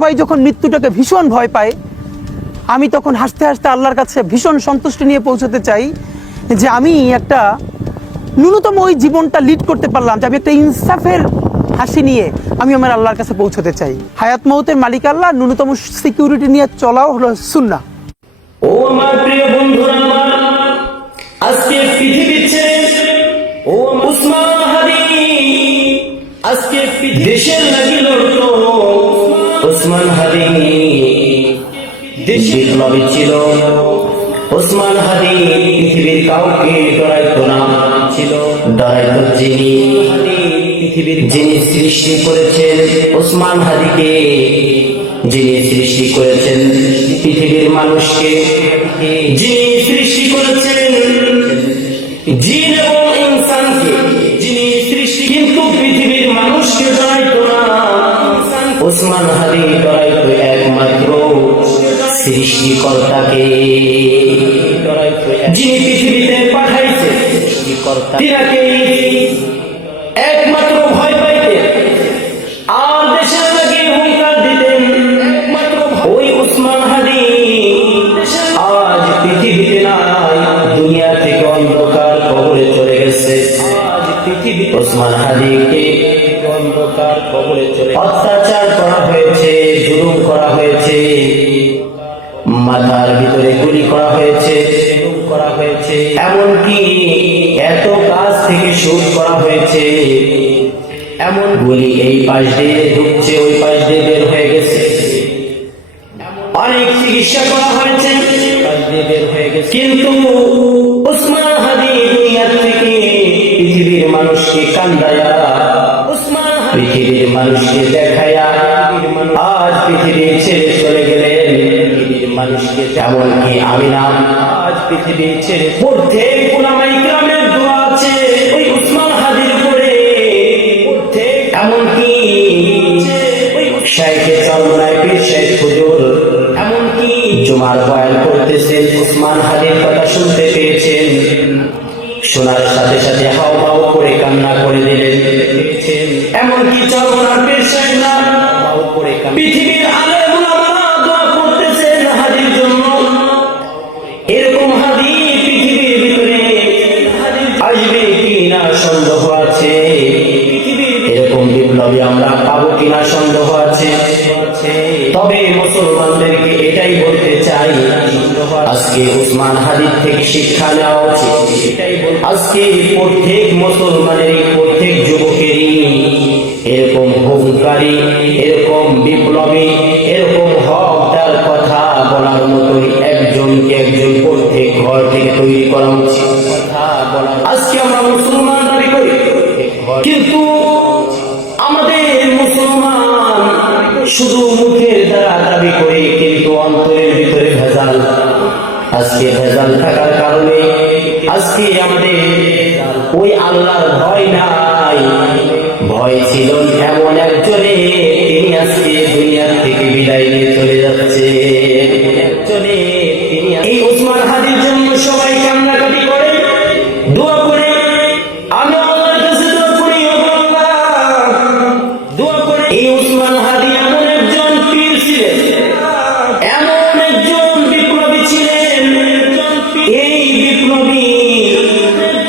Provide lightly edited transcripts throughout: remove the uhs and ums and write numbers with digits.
সবাই যখন মৃত্যুটাকে ভীষণ ভয় পায়, আমি তখন হাসতে হাসতে আল্লাহর কাছে ভীষণ সন্তুষ্টি নিয়ে পৌঁছতে চাই যে আমি একটা ন্যূনতম ওই জীবনটা লিড করতে পারলাম, যে আমি একটা ইনসাফের হাসি নিয়ে আমি আমার আল্লাহর কাছে পৌঁছতে চাই। হায়াত মৌতের মালিক আল্লাহ, ন্যূনতম সিকিউরিটি নিয়ে চলাও হলো সুন্নাহ। ও আমার প্রিয় বন্ধুরা, আজকে পৃথিবী ছেড়ে ও উসমান হাদি আজকে দেশের লাগি লড়তো। উসমান হাদি দেশের বিপ্লবী ছিল। উসমান হাদি পৃথিবীর কাউকে ডরাইতো না, ছিল ডরাইতো যিনি যিনি সৃষ্টি করেছেন উসমান হাদিকে, যিনি সৃষ্টি করেছেন পৃথিবীর মানুষকে, যিনি সৃষ্টি করেছেন জিন এবং ইনসানকে, যিনি সৃষ্টি কিন্তু পৃথিবীর মানুষকে ডরাইতো না। উসমান হাদি ডরাইতো একমাত্র সৃষ্টিকর্তাকে, যিনি পৃথিবীতে পাঠাইছে তিনাকে একমাত্র ভয় পাইতেন আর দেশের লাগে হুঙ্কার দিতেন একমাত্র ওই উসমান হাদি আজ পৃথিবীতে নাই, দুনিয়া থেকে অন্ধকার কবরে চলে গেছে। আজ পৃথিবী উসমান হাদিকে অন্ধকার কবরে চলে, অত্যাচার করা হয়েছে, জুলুম করা হয়েছে, মাথার ভিতরে গুলি করা হয়েছে, এমনকি এত কাজ থেকে শুট করা হয়েছে, এমন গুলি এই পাশ দিয়ে ঢুকছে ওই পাশ দিয়ে বের হয়ে গেছে, অনেক চিকিৎসা করা হয়েছে, কিন্তু উসমান হাদি দুনিয়া থেকে পৃথিবীর মানুষকে কান্দায়া, পৃথিবীর মানুষকে দেখায়া আজ পৃথিবী ছেড়ে চলে গেলেন। মানুষকে এমনকি আমি না আজ পৃথিবী ছেড়ে পড়তে উলামায়ে কিরামের দোয়া আছে ওই উসমান হাদির উপরে পড়তে, এমনকি ওই শাইখে চরমনায় পীর শেখ হুজুর এমনকি জুমার বয়ান করতেছেন, উসমান হাদির কথা শুনতে পেয়েছেন, শোনার সাথে সাথে হাও হাও করে কান্না করে দিলেন। এমনকি চরমনার পীর শেখ না হাও করে পৃথিবীর আলেম উলামারা দোয়া করতেছেন হাদির জন্য। এরকম হাদি পৃথিবীর ভিতরে আসবে কিনা সন্দেহ আছে, এরকম বিপ্লবী আমরা পাবো কিনা সন্দেহ আছে। তবে মুসলমানদেরকে এটাই বলতে চাই, আজকে উসমান হাদির থেকে শিক্ষা নেওয়া উচিত। আজকে প্রত্যেক মুসলমানের, প্রত্যেক যুবকেরই এরকম হুঙ্কারী, এরকম বিপ্লবী, এরকম হকদার কথা বলার মতোই একজনকে একজন প্রত্যেক ঘর থেকে তৈরি করা উচিত। আজকে আমরা মুসলমান দাবি করি, কিন্তু আমাদের মুসলমান শুধু মুখের দ্বারা দাবি করে, কিন্তু অন্তরের ভিতরে ভেজাল। আজকে ভেজাল থাকার কারণে আজকে আমাদের ওই আল্লাহর ভয় নাই। ভয় ছিল এমন একজনে, তিনি আজকে দুনিয়ার থেকে বিদায় নিয়ে চলে যাচ্ছে। এই উসমান হাদির জন্য সবাই কান্নাকাটি করে, দোয়া করে, আমি আল্লাহর কাছে দোয়া করি, দোয়া করে। এই উসমান হাদি এমন একজন পীর ছিলেন, এমন একজন বিপ্লবী ছিলেন, এই বিপ্লবী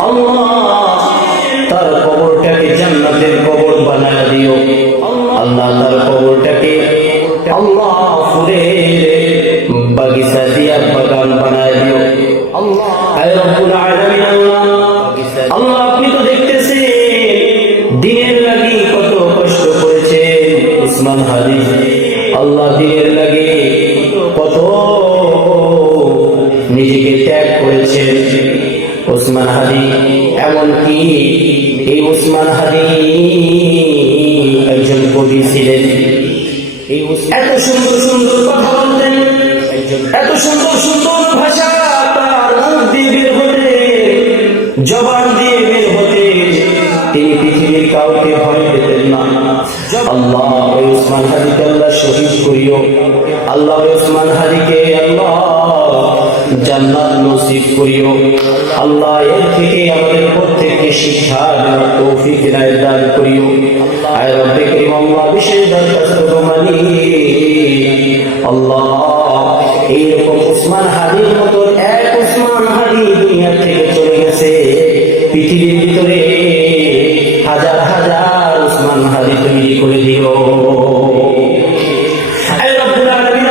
আল্লাহ তার কবরটাকে জান্নাতের কবর বানায় দিও। আল্লাহ তার কবরটাকে আল্লাহ ফুলের বাগিচা দিয়া বাগান বানায় দিও। আল্লাহ রব্বুল আলামিন, আল্লাহ আপনি তো দেখতেছেন দিনের লাগি কত কষ্ট করেছে উসমান হাদি। আল্লাহ দিনের লাগি কত নিজেকে ত্যাগ করেছেন উসমান হাদি। এমনকি এই উসমান হাদি একজন কবি ছিলেন, এত সুন্দর সুন্দর কথা বলতেন, এত সুন্দর সুন্দর ভাষা তার মুখ দিয়ে বের হতে, জবান দিয়ে বের হতে, তিনি পৃথিবীর কাউকে ভয় পেতেন না। আল্লাহ ওই উসমান হাদিকে আল্লাহ শহীদ করিও। আল্লাহ ওই উসমান হাদিকে আল্লাহ জান্নাত নসিব করিও। আল্লাহ এর থেকে আমাদের প্রত্যেককে শিক্ষা দেওয়ার তৌফিক দান করিও। আয় রব্বে কারীম, আল্লাহ বিশেষ দরখাস্ত মানি আল্লাহ এইরকম উসমান হাদির মতন এক উসমান হাদি দুনিয়া থেকে চলে গেছে, পৃথিবীর ভিতরে হাজার হাজার উসমান হাদি তৈরি করে দিও। আয় রব্বুল আলামিন,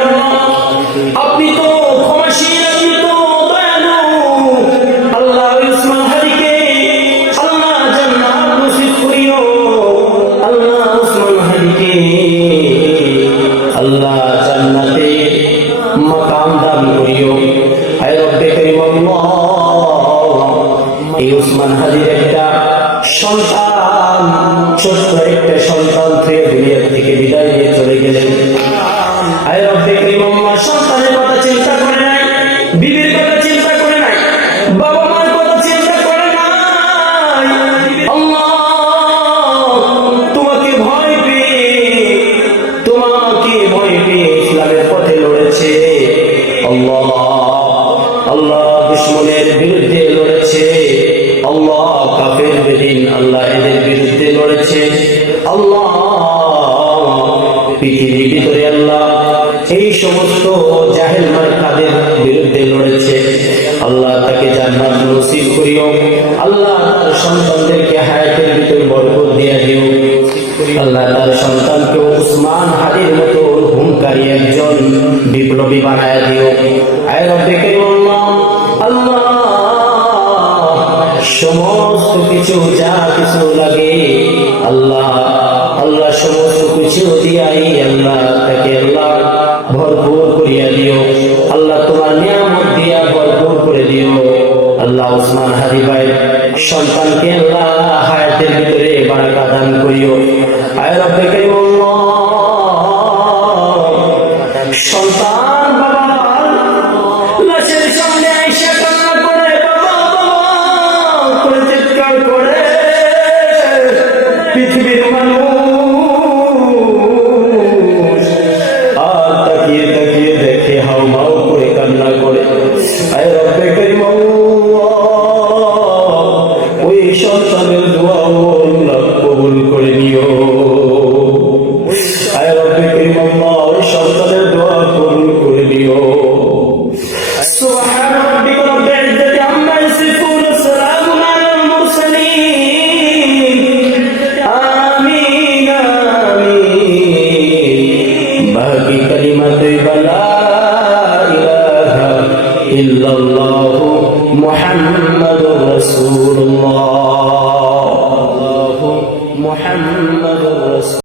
আপনি তো ক্ষমাশীল, আপনি তো দয়ালু। আল্লাহ উসমান হাদিকে আল্লাহ জান্নাত নসিব করিও। আল্লাহ উসমান হাদিকে আল্লাহ জান্নাতে মাকাম দান করিও। আয় রব্বে করিম আল্লাহ, এই উসমান হাদির একটা সন্তান, ছোট্ট একটা সন্তান থেকে দুনিয়া থেকে বিদায় নিয়ে চলে গেলেন। আয় রব্বে করিম আল্লাহ, সন্তানের কথা চিন্তা করে নাই, বিবির কথা চিন্তা করে নাই, বাবা মার কথা চিন্তা করে নাই। আল্লাহ তোমাকে ভয় পেয়ে ইসলামের পথে লড়েছে। আল্লাহ আল্লাহ দুশমনের বিরুদ্ধে লড়েছে। আল্লাহ কাফের বেদিন আল্লাহ এদের বিরুদ্ধে লড়েছে। আল্লাহ পৃথিবীর ভিতরে আল্লাহ এই সমস্ত জাহেল মার্কাদের বিরুদ্ধে লড়েছে। আল্লাহ তাকে জান্নাত নসিব করিও। আল্লাহ তার সন্তানদেরকে হায়াতের ভিতরে বরকত দিয়ে দিও। আল্লাহ তার সন্তানকে উসমান হাদির মতো হুঙ্কারী একজন বিপ্লবী বানায় দিও। আয় রব্বে করিম আল্লাহ, আল্লাহ সমস্ত কিছু যা কিছু লাগে আল্লাহ আল্লাহ সমস্ত কিছু দিয়াই আল্লাহ তাকে আল্লাহ ভরপুর করিয়া দিও। আল্লাহ তোমার নিয়ামত দিয়া ভরপুর করে দিও। আল্লাহ উসমান হাদি ভাই সন্তানকে আল্লাহ হায়াতের ভিতরে বারাকা দান করিও। আয় রব্বে করিম আল্লাহ, সন্তান